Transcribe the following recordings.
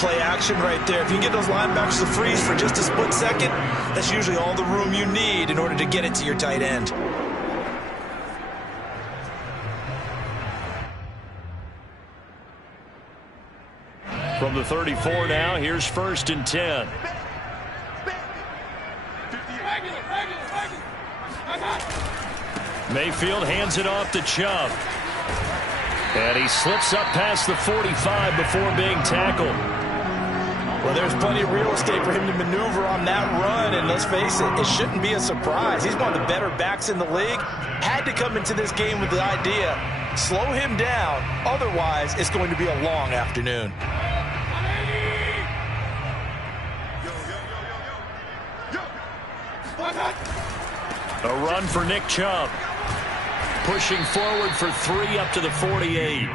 play action right there. If you get those linebackers to freeze for just a split second, that's usually all the room you need in order to get it to your tight end. From the 34 now, here's 1st and 10. Mayfield hands it off to Chubb. And he slips up past the 45 before being tackled. Well, there's plenty of real estate for him to maneuver on that run, and let's face it, it shouldn't be a surprise. He's one of the better backs in the league. Had to come into this game with the idea, slow him down, otherwise it's going to be a long afternoon. A run for Nick Chubb. Pushing forward for 3 up to the 48.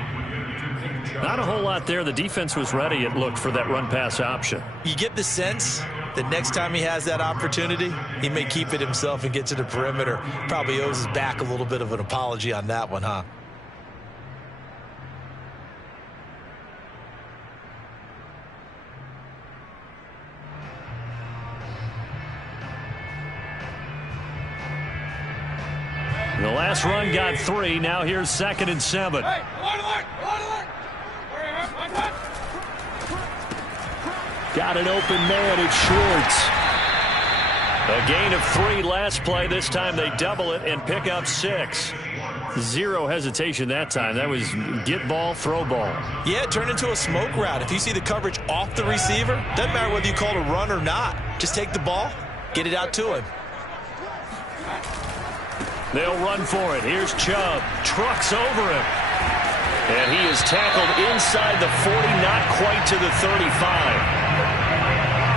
Not a whole lot there. The defense was ready, it looked, for that run-pass option. You get the sense that next time he has that opportunity, he may keep it himself and get to the perimeter. Probably owes his back a little bit of an apology on that one, huh? The last run got 3. Now here's 2nd and 7. Got an open man. It's Schwartz. A gain of 3 last play. This time they double it and pick up 6. Zero hesitation that time. That was get ball, throw ball. Yeah, it turned into a smoke route. If you see the coverage off the receiver, doesn't matter whether you call it a run or not. Just take the ball, get it out to him. They'll run for it. Here's Chubb. Trucks over him. And he is tackled inside the 40, not quite to the 35.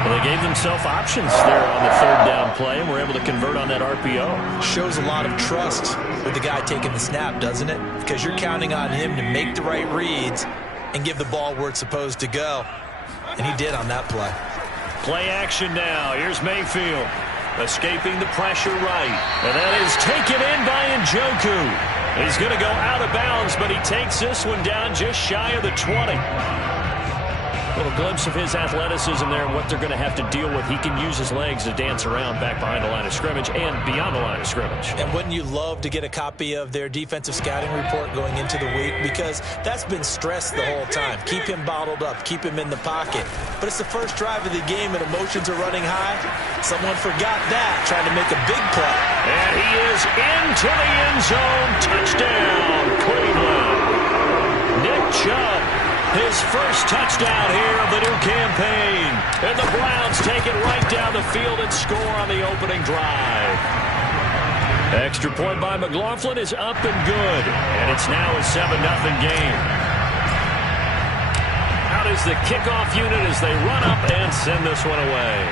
Well, they gave themselves options there on the 3rd down play, and were able to convert on that RPO. Shows a lot of trust with the guy taking the snap, doesn't it? Because you're counting on him to make the right reads and give the ball where it's supposed to go. And he did on that play. Play action now. Here's Mayfield. Escaping the pressure right. And that is taken in by Njoku. He's going to go out of bounds, but he takes this one down just shy of the 20. A little glimpse of his athleticism there and what they're going to have to deal with. He can use his legs to dance around back behind the line of scrimmage and beyond the line of scrimmage. And wouldn't you love to get a copy of their defensive scouting report going into the week? Because that's been stressed the whole time. Keep him bottled up. Keep him in the pocket. But it's the first drive of the game and emotions are running high. Someone forgot that, trying to make a big play. And he is into the end zone. Touchdown, Cleveland. Nick Chubb, his first touchdown here of the new campaign. And the Browns take it right down the field and score on the opening drive. Extra point by McLaughlin is up and good. And it's now a 7-0 game. Out is the kickoff unit as they run up and send this one away.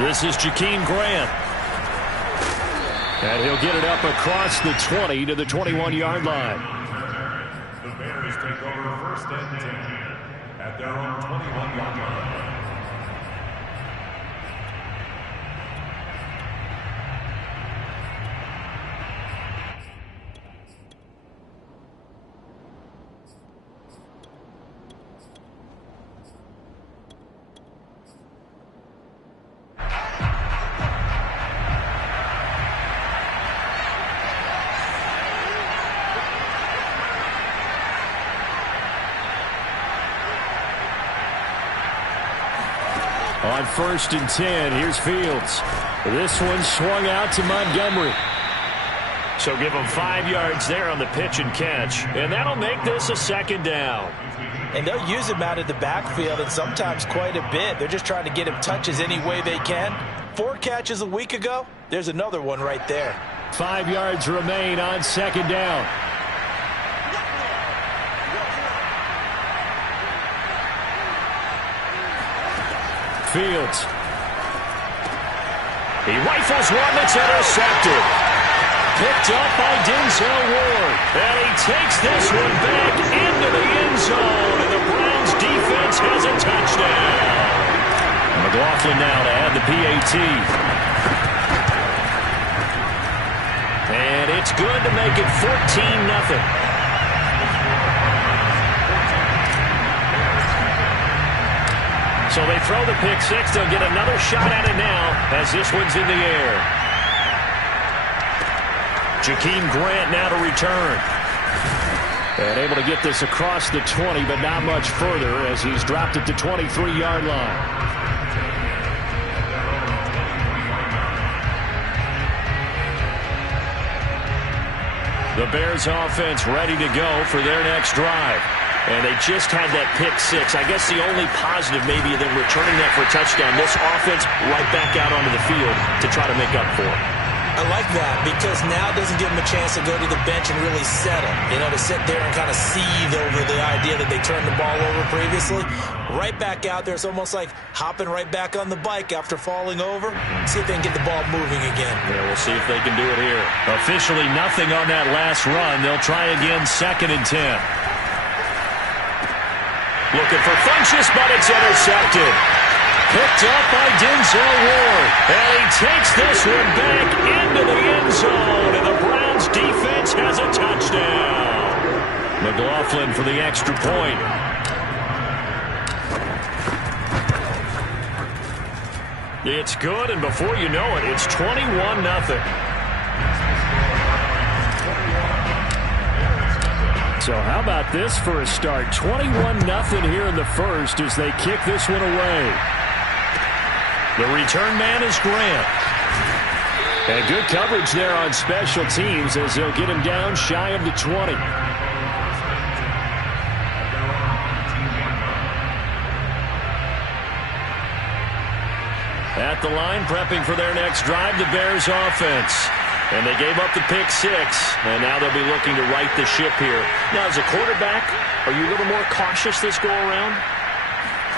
This is Jakeem Grant. And he'll get it up across the 20 to the 21-yard line. The Bears take over 1st and 10 at their own 21-yard line. On 1st and 10, here's Fields. This one swung out to Montgomery. So give him 5 yards there on the pitch and catch. And that'll make this a 2nd down. And they'll use him out of the backfield, and sometimes quite a bit. They're just trying to get him touches any way they can. 4 catches a week ago. There's another one right there. 5 yards remain on 2nd down. Fields. He rifles one that's intercepted. Picked up by Denzel Ward. And he takes this one back into the end zone. And the Browns defense has a touchdown. McLaughlin now to add the PAT. And it's good to make it 14-0. So they throw the pick six. They'll get another shot at it now as this one's in the air. Jakeem Grant now to return. And able to get this across the 20, but not much further as he's dropped it to 23-yard line. The Bears offense ready to go for their next drive. And they just had that pick six. I guess the only positive maybe than returning that for a touchdown. This offense right back out onto the field to try to make up for it. I like that because now it doesn't give them a chance to go to the bench and really settle. You know, to sit there and kind of seethe over the idea that they turned the ball over previously. Right back out there. It's almost like hopping right back on the bike after falling over. See if they can get the ball moving again. Yeah, we'll see if they can do it here. Officially nothing on that last run. They'll try again 2nd and 10. Looking for Funchess, but it's intercepted. Picked up by Denzel Ward. And he takes this one back into the end zone. And the Browns defense has a touchdown. McLaughlin for the extra point. It's good, and before you know it, it's 21-0. So how about this for a start? 21-0 here in the first as they kick this one away. The return man is Grant. And good coverage there on special teams as they'll get him down shy of the 20. At the line, prepping for their next drive, the Bears offense. And they gave up the pick six, and now they'll be looking to right the ship here. Now, as a quarterback, are you a little more cautious this go-around?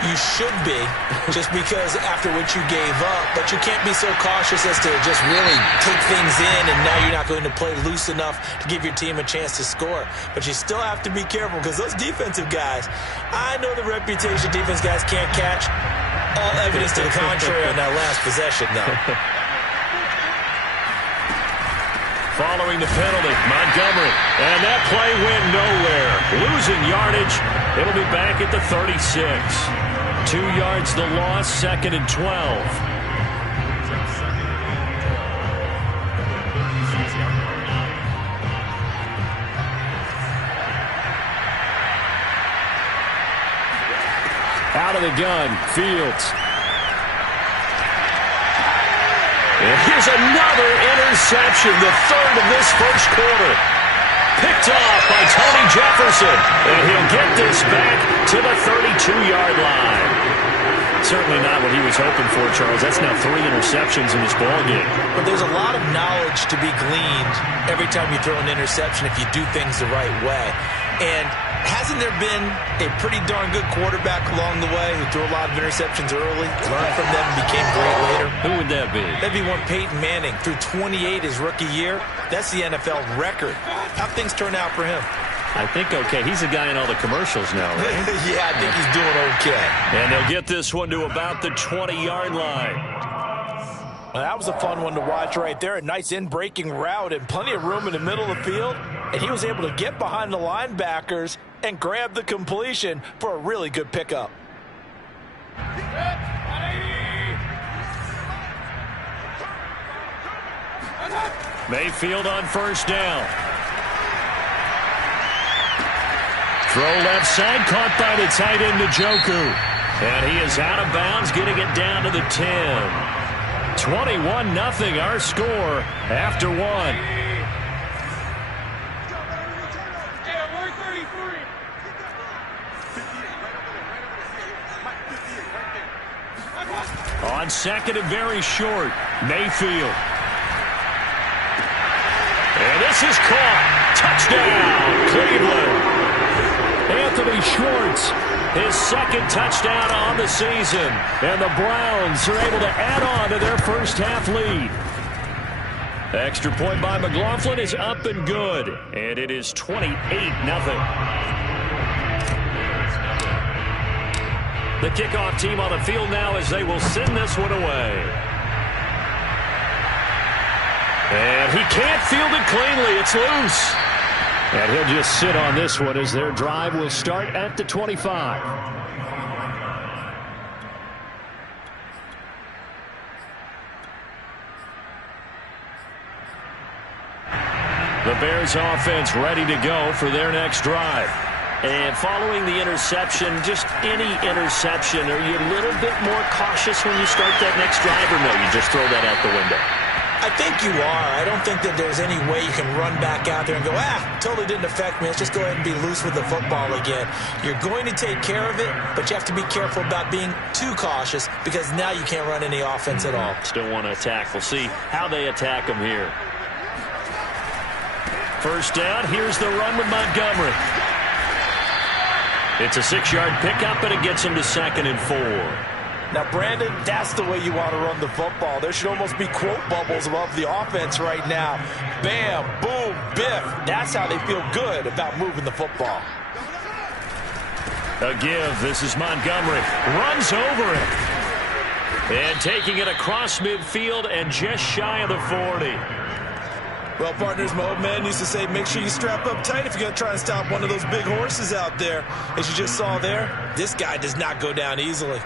You should be, just because after what you gave up, but you can't be so cautious as to just really take things in, and now you're not going to play loose enough to give your team a chance to score. But you still have to be careful because those defensive guys, I know the reputation defense guys can't catch. All evidence to the contrary on that last possession, though. Following the penalty, Montgomery. And that play went nowhere. Losing yardage. It'll be back at the 36. 2 yards the loss, 2nd and 12. Out of the gun, Fields. And here's another interception, the third of this first quarter. Picked off by Tony Jefferson. And he'll get this back to the 32-yard line. Certainly not what he was hoping for, Charles. That's now 3 interceptions in this ballgame. But there's a lot of knowledge to be gleaned every time you throw an interception if you do things the right way. And hasn't there been a pretty darn good quarterback along the way who threw a lot of interceptions early, learned from them, and became great later? Who would that be? That'd be one Peyton Manning. Threw 28 his rookie year. That's the NFL record. How'd things turn out for him? I think okay. He's the guy in all the commercials now, right? Yeah, I think he's doing okay. And they'll get this one to about the 20-yard line. Well, that was a fun one to watch right there. A nice in-breaking route and plenty of room in the middle of the field. And he was able to get behind the linebackers and grab the completion for a really good pickup. Mayfield on first down. Throw left side, caught by the tight end Njoku. And he is out of bounds, getting it down to the 10. 21-0 our score after one. On second and very short, Mayfield. And this is caught. Touchdown, Cleveland. Anthony Schwartz, his second touchdown on the season. And the Browns are able to add on to their first half lead. Extra point by McLaughlin is up and good. And it is 28-0. The kickoff team on the field now as they will send this one away. And he can't field it cleanly. It's loose. And he'll just sit on this one as their drive will start at the 25. The Bears offense ready to go for their next drive. And following the interception, just any interception, are you a little bit more cautious when you start that next drive, or no, you just throw that out the window? I think you are. I don't think that there's any way you can run back out there and go, totally didn't affect me. Let's just go ahead and be loose with the football again. You're going to take care of it, but you have to be careful about being too cautious because now you can't run any offense at all. Still want to attack. We'll see how they attack them here. First down, here's the run with Montgomery. It's a 6-yard pickup, and it gets him to 2nd and 4. Now, Brandon, that's the way you want to run the football. There should almost be quote bubbles above the offense right now. Bam, boom, biff. That's how they feel good about moving the football. A give. This is Montgomery. Runs over it. And taking it across midfield and just shy of the 40. Well, partners, my old man used to say, make sure you strap up tight if you're going to try and stop one of those big horses out there. As you just saw there, this guy does not go down easily.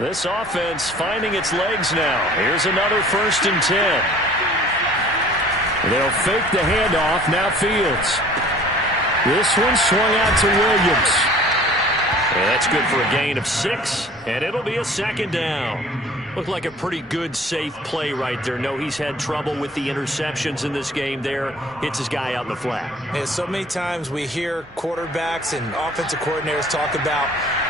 This offense finding its legs now. Here's another 1st and 10. They'll fake the handoff. Now Fields. This one swung out to Williams. And that's good for a gain of 6, and it'll be a 2nd down. Looked like a pretty good, safe play right there. No, he's had trouble with the interceptions in this game there. Hits his guy out in the flat. Yeah, so many times we hear quarterbacks and offensive coordinators talk about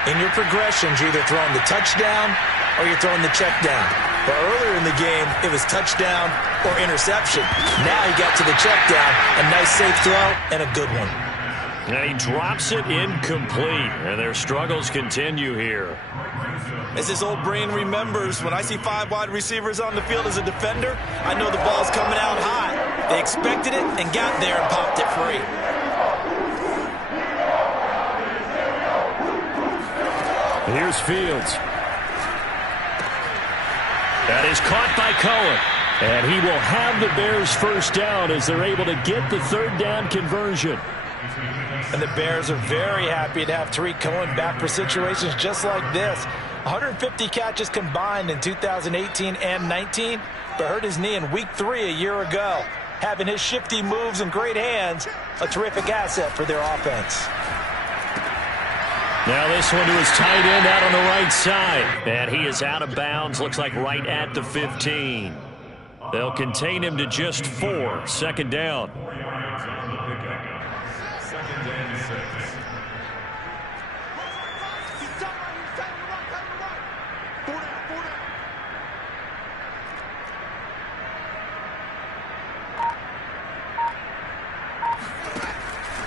in your progressions, you're either throwing the touchdown or you're throwing the check down. But earlier in the game, it was touchdown or interception. Now he got to the check down, a nice safe throw, and a good one. And he drops it incomplete, and their struggles continue here. As this old brain remembers, when I see 5 wide receivers on the field as a defender, I know the ball's coming out high. They expected it and got there and popped it free. Here's Fields. That is caught by Cohen. And he will have the Bears first down as they're able to get the 3rd down conversion. And the Bears are very happy to have Tariq Cohen back for situations just like this. 150 catches combined in 2018 and 19, but hurt his knee in week 3 a year ago. Having his shifty moves and great hands, a terrific asset for their offense. Now this one to his tight end out on the right side. And he is out of bounds, looks like right at the 15. They'll contain him to just 4, 2nd down.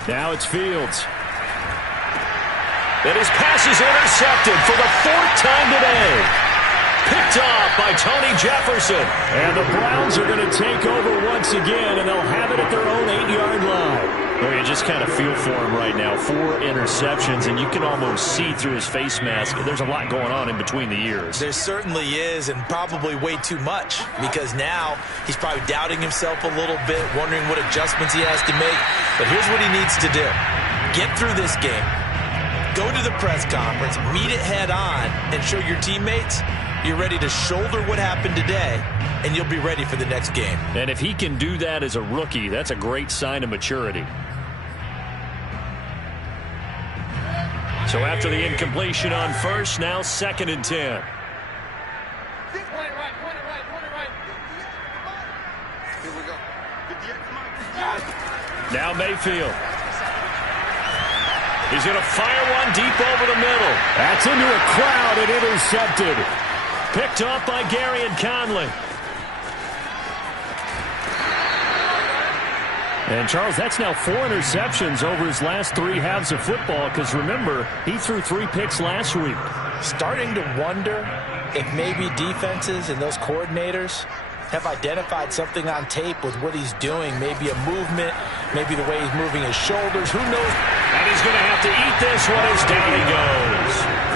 Now it's Fields. And his pass is intercepted for the 4th time today. Picked off by Tony Jefferson. And the Browns are going to take over once again, and they'll have it at their own 8-yard line. Well, you just kind of feel for him right now. 4 interceptions, and you can almost see through his face mask. There's a lot going on in between the ears. There certainly is, and probably way too much, because now he's probably doubting himself a little bit, wondering what adjustments he has to make. But here's what he needs to do. Get through this game. Go to the press conference, meet it head on, and show your teammates you're ready to shoulder what happened today, and you'll be ready for the next game. And if he can do that as a rookie, that's a great sign of maturity. So after the incompletion on 1st, now 2nd and 10. Now Mayfield. He's going to fire one deep over the middle. That's into a crowd and intercepted. Picked off by Gary and Conley. And, Charles, that's now 4 interceptions over his last 3 halves of football because, remember, he threw 3 picks last week. Starting to wonder if maybe defenses and those coordinators have identified something on tape with what he's doing. Maybe a movement, maybe the way he's moving his shoulders. Who knows? And he's going to have to eat this one as down he goes.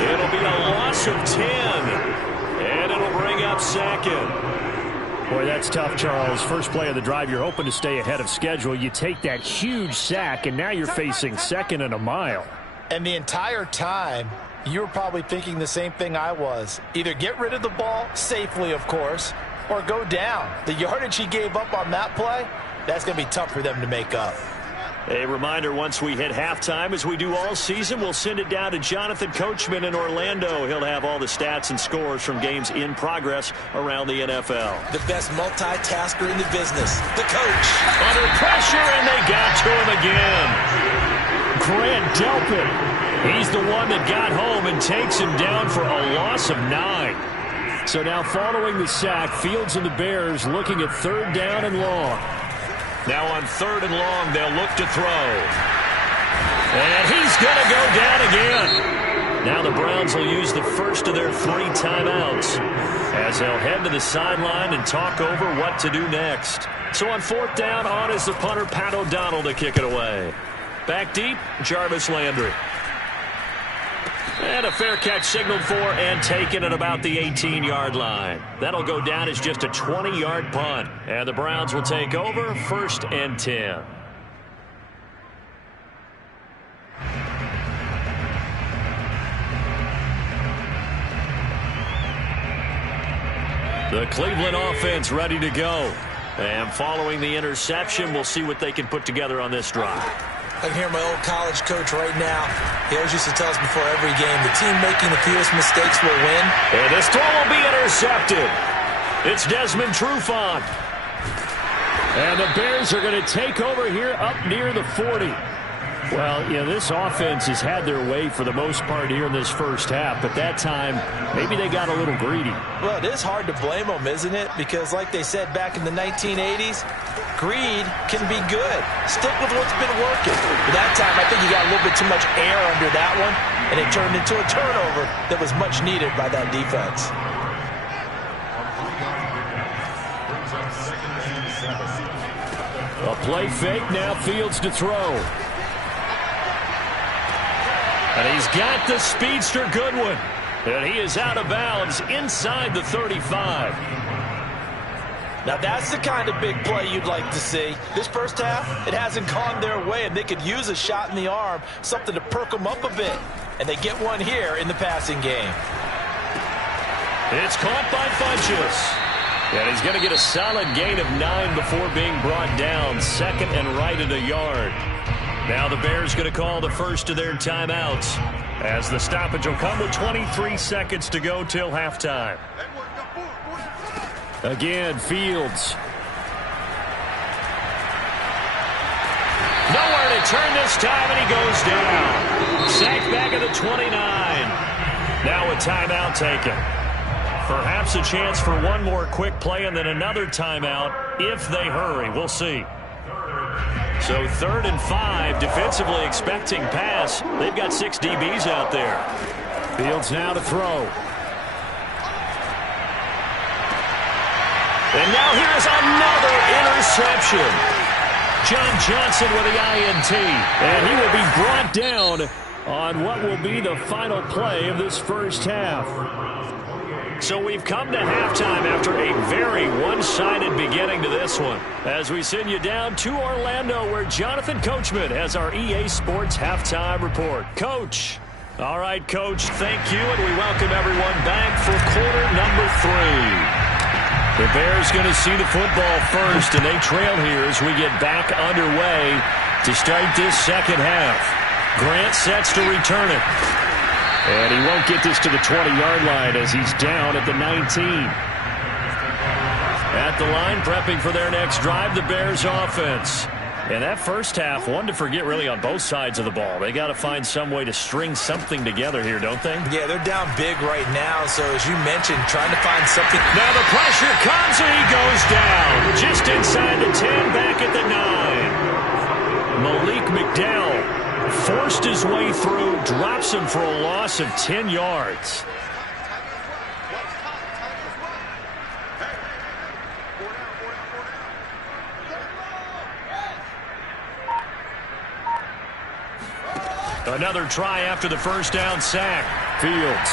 It'll be a loss of 10. And it'll bring up 2nd. Boy, that's tough, Charles. First play of the drive, you're hoping to stay ahead of schedule. You take that huge sack, and now you're facing 2nd and a mile. And the entire time, You were probably thinking the same thing I was. Either get rid of the ball, safely of course, or go down. The yardage he gave up on that play, that's going to be tough for them to make up. A reminder, once we hit halftime, as we do all season, we'll send it down to Jonathan Coachman in Orlando. He'll have all the stats and scores from games in progress around the NFL. The best multitasker in the business, the coach. Under pressure, and they got to him again. Grant Delpit. He's the one that got home and takes him down for a loss of 9. So now following the sack, Fields and the Bears looking at 3rd down and long. Now on 3rd and long, they'll look to throw. And he's going to go down again. Now the Browns will use the first of their 3 timeouts as they'll head to the sideline and talk over what to do next. So on 4th down, on is the punter, Pat O'Donnell, to kick it away. Back deep, Jarvis Landry. And a fair catch signaled for and taken at about the 18-yard line. That'll go down as just a 20-yard punt. And the Browns will take over 1st and 10. The Cleveland offense ready to go. And following the interception, we'll see what they can put together on this drive. I can hear my old college coach right now. He always used to tell us before every game, the team making the fewest mistakes will win. And this throw will be intercepted. It's Desmond Trufant. And the Bears are going to take over here up near the 40. Well, yeah, this offense has had their way for the most part here in this first half, but that time, maybe they got a little greedy. Well, it is hard to blame them, isn't it? Because like they said back in the 1980s, greed can be good. Stick with what's been working. But that time, I think you got a little bit too much air under that one, and it turned into a turnover that was much needed by that defense. A play fake, now Fields to throw. And he's got the speedster Goodwin. And he is out of bounds inside the 35. Now that's the kind of big play you'd like to see. This first half, it hasn't gone their way, and they could use a shot in the arm, something to perk them up a bit. And they get one here in the passing game. It's caught by Funchess. And he's going to get a solid gain of 9 before being brought down. 2nd and right at a yard. Now the Bears going to call the first of their timeouts as the stoppage will come with 23 seconds to go till halftime. Again, Fields. Nowhere to turn this time, and he goes down. Sacked back at the 29. Now a timeout taken. Perhaps a chance for one more quick play and then another timeout if they hurry. We'll see. So 3rd and 5, defensively expecting pass. They've got 6 DBs out there. Fields now to throw. And now here's another interception. John Johnson with the INT. And he will be brought down on what will be the final play of this first half. So we've come to halftime after a very one-sided beginning to this one. As we send you down to Orlando, where Jonathan Coachman has our EA Sports Halftime Report. Coach. All right, Coach, thank you, and we welcome everyone back for quarter number 3. The Bears going to see the football first, and they trail here as we get back underway to start this second half. Grant sets to return it. And he won't get this to the 20-yard line as he's down at the 19. At the line, prepping for their next drive, the Bears offense. And that first half, one to forget really on both sides of the ball. They got to find some way to string something together here, don't they? Yeah, they're down big right now, so as you mentioned, trying to find something. Now the pressure comes and he goes down. Just inside the 10, back at the 9. Malik McDowell forced his way through, drops him for a loss of 10 yards. Another try after the first down sack. Fields.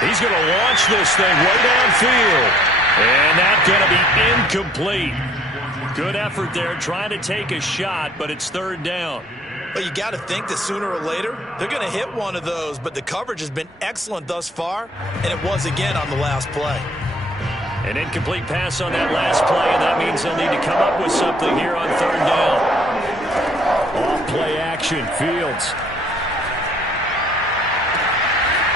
He's going to launch this thing way downfield. And that's going to be incomplete. Good effort there trying to take a shot, but it's 3rd down. Well, you got to think that sooner or later, they're going to hit one of those, but the coverage has been excellent thus far, and it was again on the last play. An incomplete pass on that last play, and that means they'll need to come up with something here on third down. Off-play action, Fields.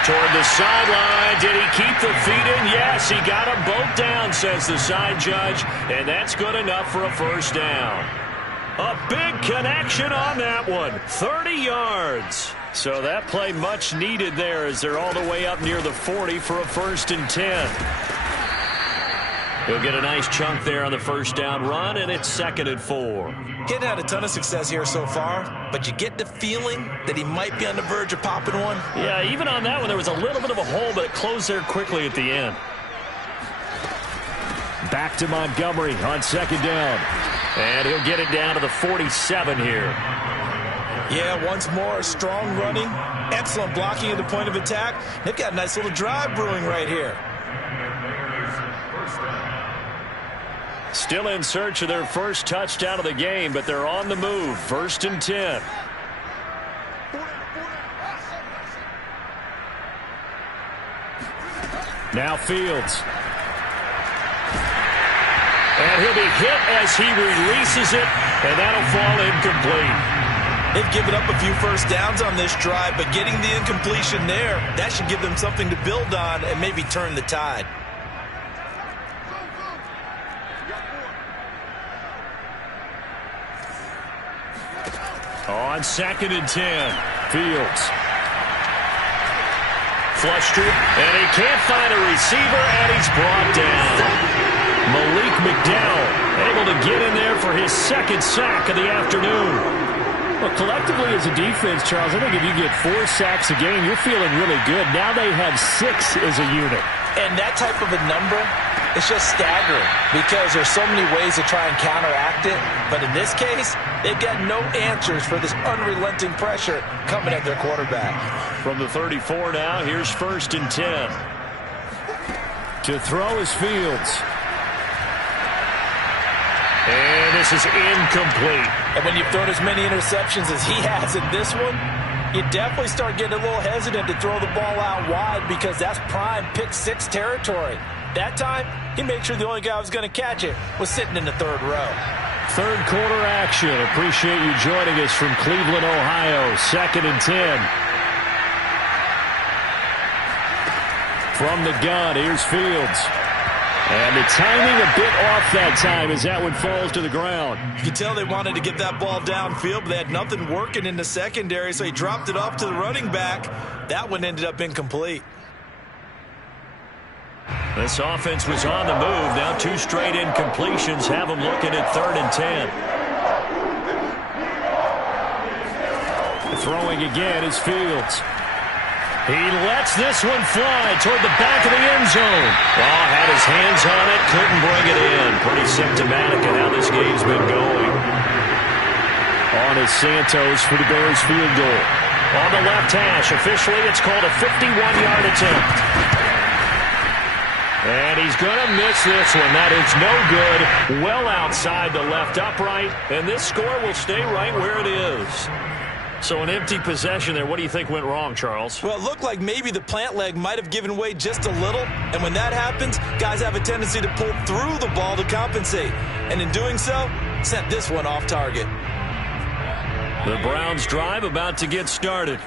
Toward the sideline. Did he keep the feet in? Yes, he got them both down, says the side judge, and that's good enough for a first down. A big connection on that one. 30 yards. So that play much needed there as they're all the way up near the 40 for a 1st and 10. He'll get a nice chunk there on the first down run, and it's 2nd and 4. Hadn't had a ton of success here so far, but you get the feeling that he might be on the verge of popping one. Yeah, even on that one, there was a little bit of a hole, but it closed there quickly at the end. Back to Montgomery on 2nd down. And he'll get it down to the 47 here. Yeah, once more, strong running, excellent blocking at the point of attack. They've got a nice little drive brewing right here. Still in search of their first touchdown of the game, but they're on the move. 1st and 10. Now Fields. And he'll be hit as he releases it, and that'll fall incomplete. They've given up a few first downs on this drive, but getting the incompletion there, that should give them something to build on and maybe turn the tide. On 2nd and 10, Fields. Flush to it, and he can't find a receiver, and he's brought down. Malik McDowell able to get in there for his 2nd sack of the afternoon. Well, collectively as a defense, Charles, I think if you get 4 sacks a game, you're feeling really good. Now they have 6 as a unit. And that type of a number, it's just staggering because there's so many ways to try and counteract it. But in this case, they've got no answers for this unrelenting pressure coming at their quarterback. From the 34 now, here's 1st and 10. To throw is Fields. And this is incomplete. And when you've thrown as many interceptions as he has in this one, you definitely start getting a little hesitant to throw the ball out wide because that's prime pick 6 territory. That time, he made sure the only guy who was going to catch it was sitting in the 3rd row. 3rd quarter action. Appreciate you joining us from Cleveland, Ohio. 2nd and 10. From the gun, here's Fields. And the timing a bit off that time as that one falls to the ground. You can tell they wanted to get that ball downfield, but they had nothing working in the secondary, so he dropped it off to the running back. That one ended up incomplete. This offense was on the move. Now 2 straight incompletions have them looking at 3rd and 10. Throwing again is Fields. He lets this one fly toward the back of the end zone. Oh, had his hands on it, couldn't bring it in. Pretty symptomatic of how this game's been going. On is Santos for the Bears field goal. On the left hash, officially it's called a 51-yard attempt. And he's going to miss this one. That is no good. Well outside the left upright. And this score will stay right where it is. So an empty possession there. What do you think went wrong, Charles? Well, it looked like maybe the plant leg might have given way just a little. And when that happens, guys have a tendency to pull through the ball to compensate. And in doing so, sent this one off target. The Browns drive about to get started.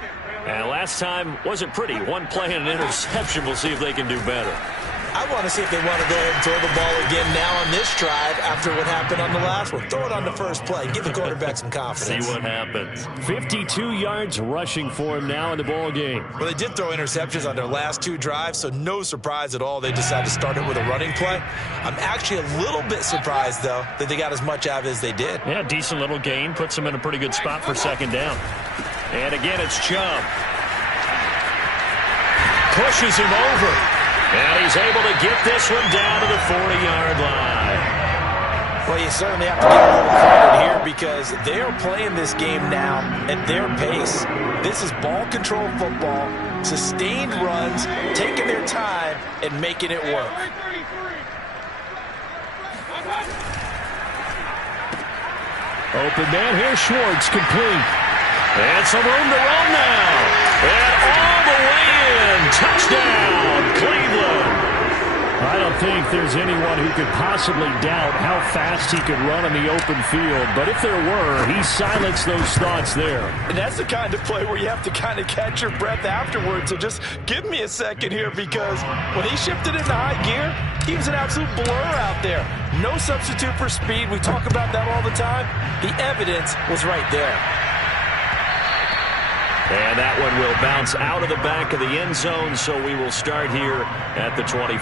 And last time wasn't pretty. One play and an interception. We'll see if they can do better. I want to see if they want to go ahead and throw the ball again now on this drive after what happened on the last one. Throw it on the first play. Give the quarterback some confidence. See what happens. 52 yards rushing for him now in the ball game. Well, they did throw interceptions on their last 2 drives, so no surprise at all they decided to start it with a running play. I'm actually a little bit surprised, though, that they got as much out of it as they did. Yeah, decent little gain. Puts them in a pretty good spot for 2nd down. And again, it's Chubb. Pushes him over. And he's able to get this one down to the 40-yard line. Well, you certainly have to give a little credit here because they are playing this game now at their pace. This is ball control football, sustained runs, taking their time and making it work. Open man, here's Schwartz, complete. And some room to run now. And all the way in. Touchdown, Cleveland. I don't think there's anyone who could possibly doubt how fast he could run on the open field. But if there were, he silenced those thoughts there. And that's the kind of play where you have to kind of catch your breath afterwards. So just give me a second here, because when he shifted into high gear, he was an absolute blur out there. No substitute for speed. We talk about that all the time. The evidence was right there. And that one will bounce out of the back of the end zone, so we will start here at the 25.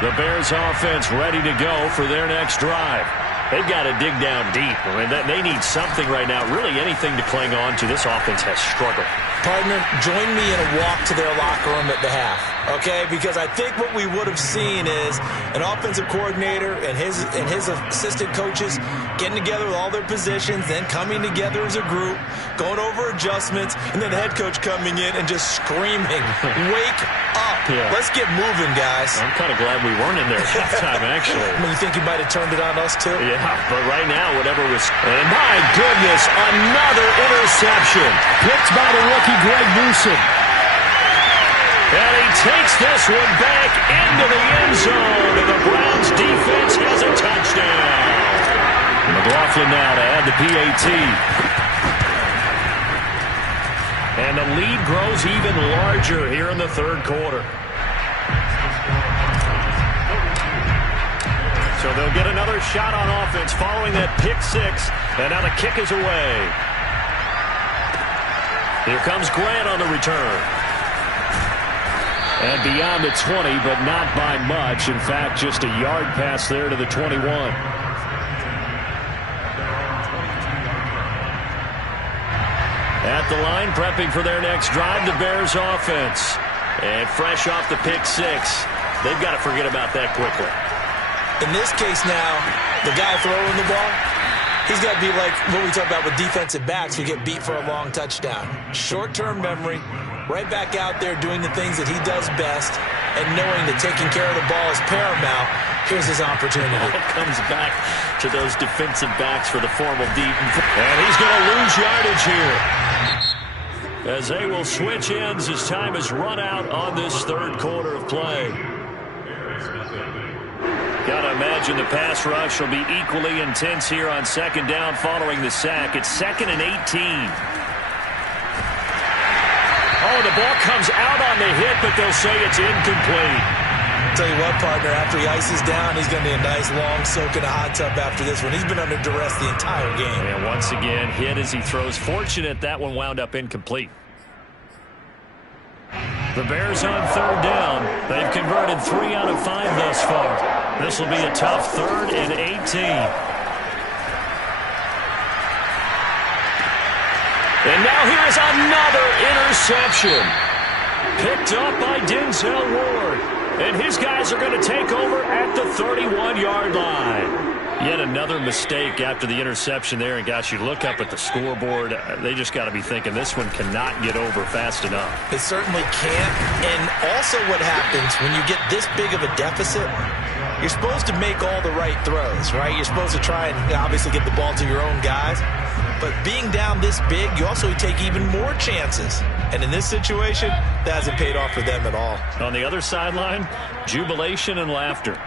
The Bears offense ready to go for their next drive. They've got to dig down deep. I mean, they need something right now, really anything to cling on to. This offense has struggled. Partner, join me in a walk to their locker room at the half, okay? Because I think what we would have seen is an offensive coordinator and his assistant coaches getting together with all their positions, then coming together as a group, going over adjustments, and then the head coach coming in and just screaming, "Wake up. Yeah. Let's get moving, guys." I'm kind of glad we weren't in there at halftime, actually. I mean, you think he might have turned it on us, too? Yeah, but right now, whatever was... And my goodness, another interception. Picked by the rookie Greg Newsom. And he takes this one back into the end zone, and the Browns defense has a touchdown. McLaughlin now to add the PAT. And the lead grows even larger here in the third quarter. So they'll get another shot on offense following that pick six. And now the kick is away. Here comes Grant on the return. And beyond the 20, but not by much. In fact, just a yard pass there to the 21. At the line, prepping for their next drive, the Bears offense. And fresh off the pick six, they've got to forget about that quickly. In this case now, the guy throwing the ball, he's got to be like what we talk about with defensive backs who get beat for a long touchdown. Short-term memory, right back out there doing the things that he does best, and knowing that taking care of the ball is paramount. Here's his opportunity. It comes back to those defensive backs for the formal deep. And he's going to lose yardage here, as they will switch ends as time is run out on this third quarter of play. Got to imagine the pass rush will be equally intense here on second down following the sack. It's 2nd and 18. Oh, the ball comes out on the hit, but they'll say it's incomplete. Tell you what, partner, after he ices down, he's going to be a nice long soak in a hot tub after this one. He's been under duress the entire game. And once again, hit as he throws. Fortunate that one wound up incomplete. The Bears on third down. They've converted 3 out of 5 thus far. This will be a tough 3rd and 18. And now here is another interception. Picked up by Denzel Ward. And his guys are going to take over at the 31-yard line. Yet another mistake after the interception there. And, gosh, you look up at the scoreboard, they just got to be thinking this one cannot get over fast enough. It certainly can't. And also what happens when you get this big of a deficit, you're supposed to make all the right throws, right? You're supposed to try and obviously get the ball to your own guys. But being down this big, you also take even more chances. And in this situation, that hasn't paid off for them at all. On the other sideline, jubilation and laughter.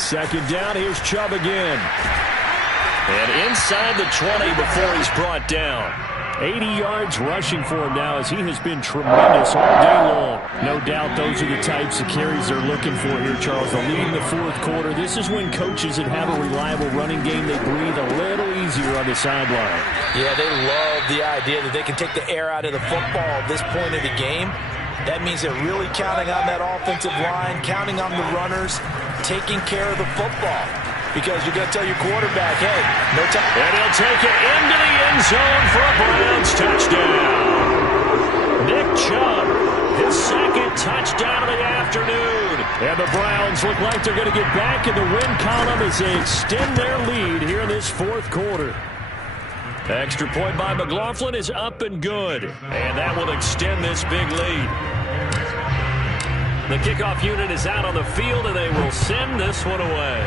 Second down, here's Chubb again. And inside the 20 before he's brought down. 80 yards rushing for him now, as he has been tremendous all day long. No doubt those are the types of carries they're looking for here, Charles. The lead in the fourth quarter. This is when coaches that have a reliable running game, they breathe a little easier on the sideline. Yeah, they love the idea that they can take the air out of the football at this point of the game. That means they're really counting on that offensive line, counting on the runners, taking care of the football. Because you're going to tell your quarterback, hey, no time. And he'll take it into the end zone for a Browns touchdown. Nick Chubb, his second touchdown of the afternoon. And the Browns look like they're going to get back in the win column as they extend their lead here in this fourth quarter. Extra point by McLaughlin is up and good. And that will extend this big lead. The kickoff unit is out on the field, and they will send this one away.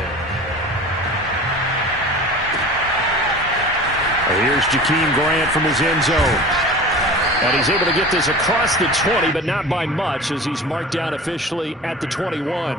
Here's Jakeem Grant from his end zone. And he's able to get this across the 20, but not by much, as he's marked down officially at the 21.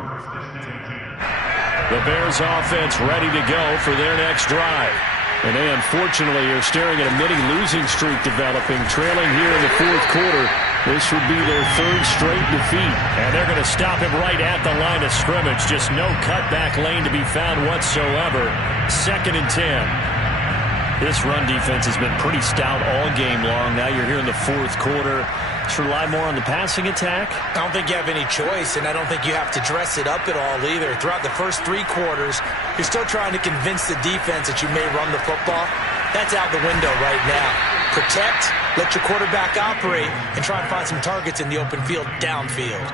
The Bears offense ready to go for their next drive. And they unfortunately are staring at a mini-losing streak developing, trailing here in the fourth quarter. This would be their third straight defeat. And they're going to stop him right at the line of scrimmage. Just no cutback lane to be found whatsoever. 2nd and 10. This run defense has been pretty stout all game long. Now you're here in the fourth quarter. Just rely more on the passing attack. I don't think you have any choice, and I don't think you have to dress it up at all either. Throughout the first 3 quarters, you're still trying to convince the defense that you may run the football. That's out the window right now. Protect, let your quarterback operate, and try and find some targets in the open field downfield.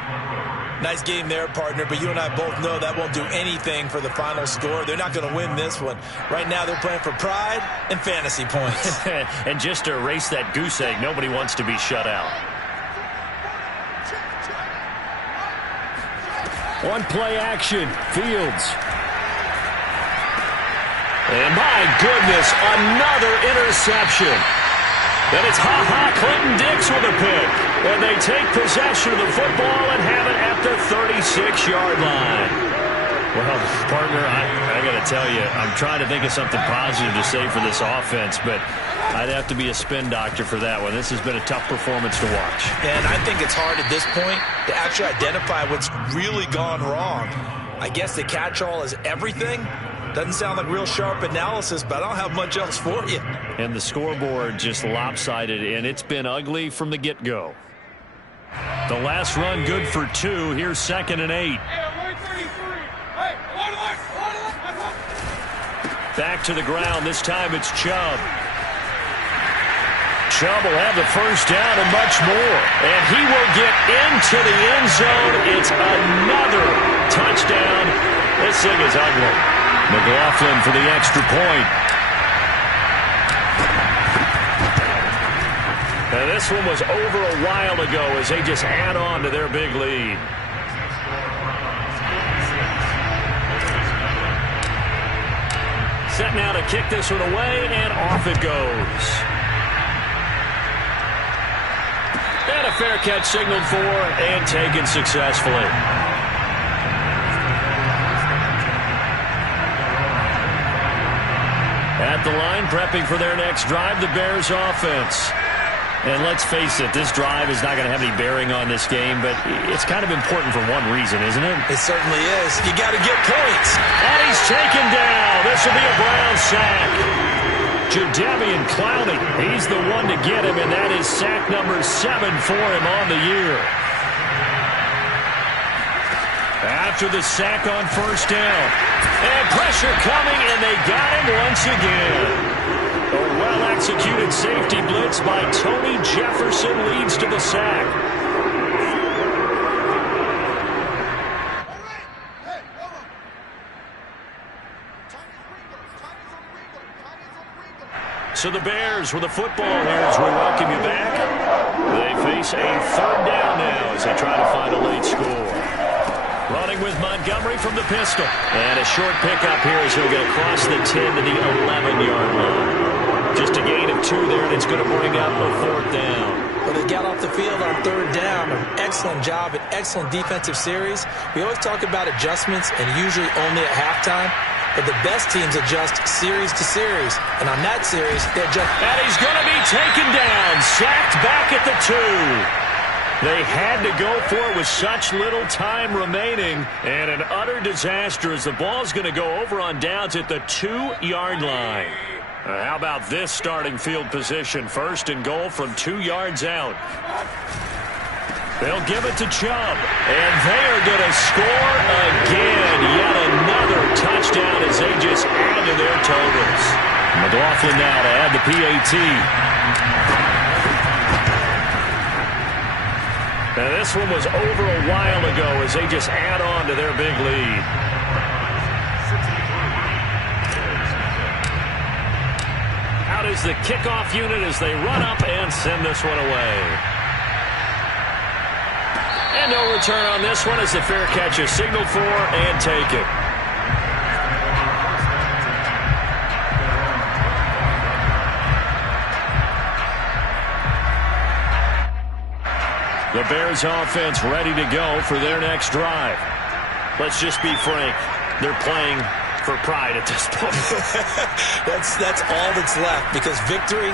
Nice game there, partner, but you and I both know that won't do anything for the final score. They're not going to win this one. Right now, they're playing for pride and fantasy points. And just to erase that goose egg, nobody wants to be shut out. One play action, Fields. And my goodness, another interception. And it's Clinton Dix with a pick. And they take possession of the football and have it at the 36-yard line. Well, partner, I got to tell you, I'm trying to think of something positive to say for this offense, but I'd have to be a spin doctor for that one. This has been a tough performance to watch. And I think it's hard at this point to actually identify what's really gone wrong. I guess the catch-all is everything. Doesn't sound like real sharp analysis, but I don't have much else for you. And the scoreboard just lopsided, and it's been ugly from the get-go. The last run good for 2. Here's 2nd and 8. Back to the ground. This time it's Chubb. Chubb will have the first down and much more. And he will get into the end zone. It's another touchdown. This thing is ugly. McLaughlin for the extra point. And this one was over a while ago as they just add on to their big lead. Set now to kick this one away, and off it goes. And a fair catch signaled for and taken successfully. At the line, prepping for their next drive, the Bears offense. And let's face it, this drive is not going to have any bearing on this game, but it's kind of important for one reason, isn't it? It certainly is. You got to get points. And he's taken down. This will be a Brown sack. Jadeveon Clowney, he's the one to get him, and that is sack number 7 for him on the year. After the sack on first down. And pressure coming, and they got him once again. A well-executed safety blitz by Tony Jefferson leads to the sack. So the Bears with the football here as we welcome you back. They face a 3rd down now as they try to find a late score. Running with Montgomery from the pistol. And a short pickup here as he'll get across the 10 to the 11-yard line. Just a gain of 2 there, and it's going to bring up a 4th down. Well, they got off the field on 3rd down. An excellent job, an excellent defensive series. We always talk about adjustments, and usually only at halftime. But the best teams adjust series to series. And on that series, they adjust. And he's going to be taken down. Sacked back at the 2. They had to go for it with such little time remaining. And an utter disaster as the ball's going to go over on downs at the 2-yard line. How about this starting field position? 1st and goal from 2 yards out. They'll give it to Chubb. And they are going to score again. Yet another touchdown as they just add to their totals. McLaughlin now to add the PAT. Now this one was over a while ago as they just add on to their big lead. Out is the kickoff unit as they run up and send this one away. And no return on this one as the fair catch is signaled for and taken. The Bears offense ready to go for their next drive. Let's just be frank. They're playing for pride at this point. That's all that's left, because victory,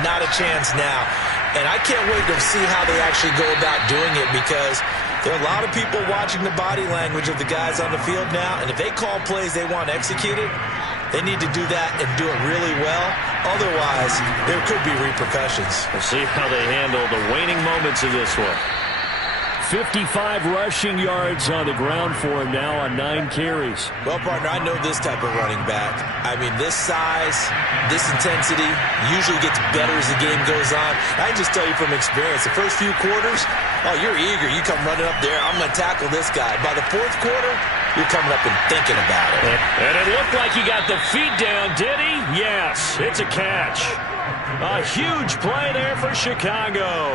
not a chance now. And I can't wait to see how they actually go about doing it, because there are a lot of people watching the body language of the guys on the field now, and if they call plays they want executed, they need to do that and do it really well. Otherwise, there could be repercussions. We'll see how they handle the waning moments of this one. 55 rushing yards on the ground for him now on 9 carries. Well, partner, I know this type of running back. I mean, this size, this intensity usually gets better as the game goes on. I can just tell you from experience, the first few quarters, oh, you're eager. You come running up there, I'm going to tackle this guy. By the fourth quarter, you're coming up and thinking about it. And it looked like he got the feet down, did he? Yes, it's a catch. A huge play there for Chicago.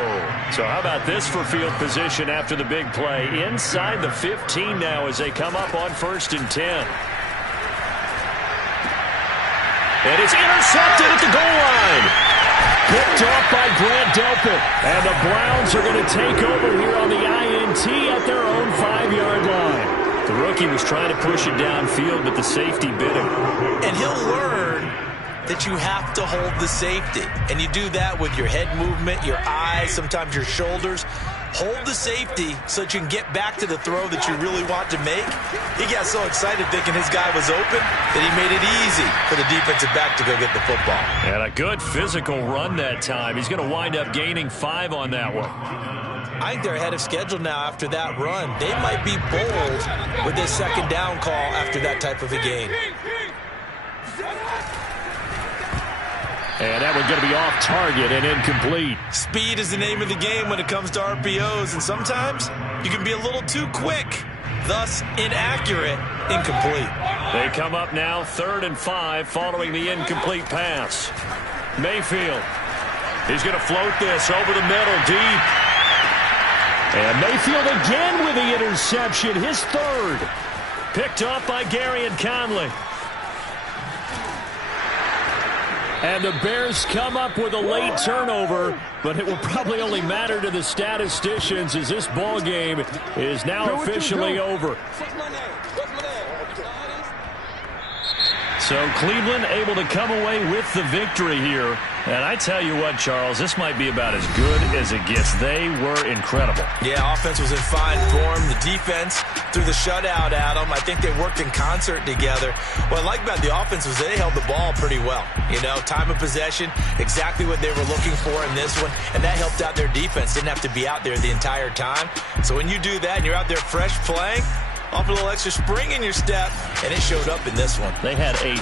So how about this for field position after the big play? Inside the 15 now as they come up on 1st and 10. And it's intercepted at the goal line. Picked off by Grant Delpit. And the Browns are going to take over here on the INT at their own 5-yard line. The rookie was trying to push it downfield, but the safety bit him. And he'll learn that you have to hold the safety. And you do that with your head movement, your eyes, sometimes your shoulders. Hold the safety so that you can get back to the throw that you really want to make. He got so excited thinking his guy was open that he made it easy for the defensive back to go get the football. And a good physical run that time. He's going to wind up gaining 5 on that one. I think they're ahead of schedule now after that run. They might be bold with this second down call after that type of a game. And that one's going to be off target and incomplete. Speed is the name of the game when it comes to RPOs, and sometimes you can be a little too quick, thus inaccurate, incomplete. They come up now 3rd and 5 following the incomplete pass. Mayfield. He's going to float this over the middle, deep. And Mayfield again with the interception, his 3rd. Picked off by Gary and Conley. And the Bears come up with a late turnover, but it will probably only matter to the statisticians as this ball game is now officially over. So Cleveland able to come away with the victory here. And I tell you what, Charles, this might be about as good as it gets. They were incredible. Yeah, offense was in fine form. The defense threw the shutout at them. I think they worked in concert together. What I like about the offense was they held the ball pretty well. You know, time of possession, exactly what they were looking for in this one. And that helped out their defense. Didn't have to be out there the entire time. So when you do that and you're out there fresh playing, off a little extra spring in your step, and it showed up in this one. They had a